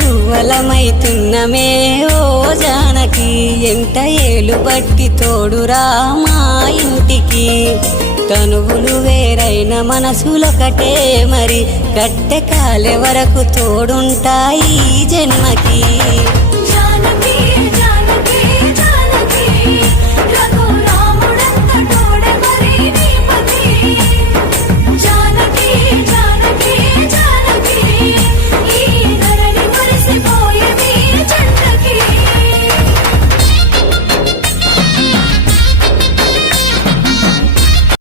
గువ్వలమైతున్నమే ఓ జానకి ఎంట ఏలు బట్టి తోడురా మా ఇంటికి తనువులు వేరైన మనసులొకటే మరి కట్టె కాలే వరకు తోడుంటాయి జన్మకి